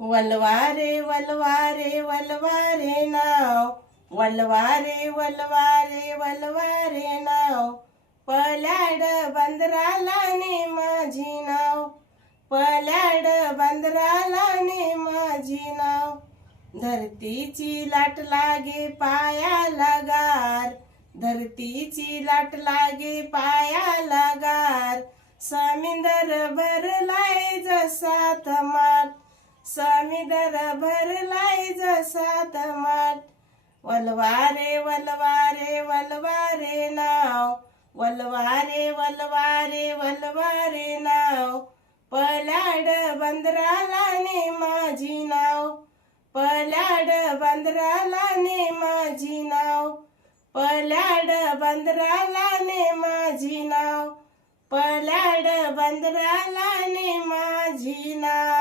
वलवारे वलवारे वलवारे नाव, वलवारे वलवारे वलवारे नाव, पल्याड बंदराला ने माझी नाव, पल्याड बंदराला ने माझी नाव. धरतीची लाट लागे पायाला गार, धरतीची लाट लागे पायाला गार, समुंदर भरलाय जसा तमाट, समुंदर भरलाय जसा तमाट. वलवारे वलवारे वलवारे नाव, वलवारे वलवारे वलवारे नाव, पल्याड बंदराला ने माझी नाव, पल्याड बंदराला ने माझी नाव, पल्याड बंदराला ने माझी नाव, पल्याड बंदराला ने माझी नाव.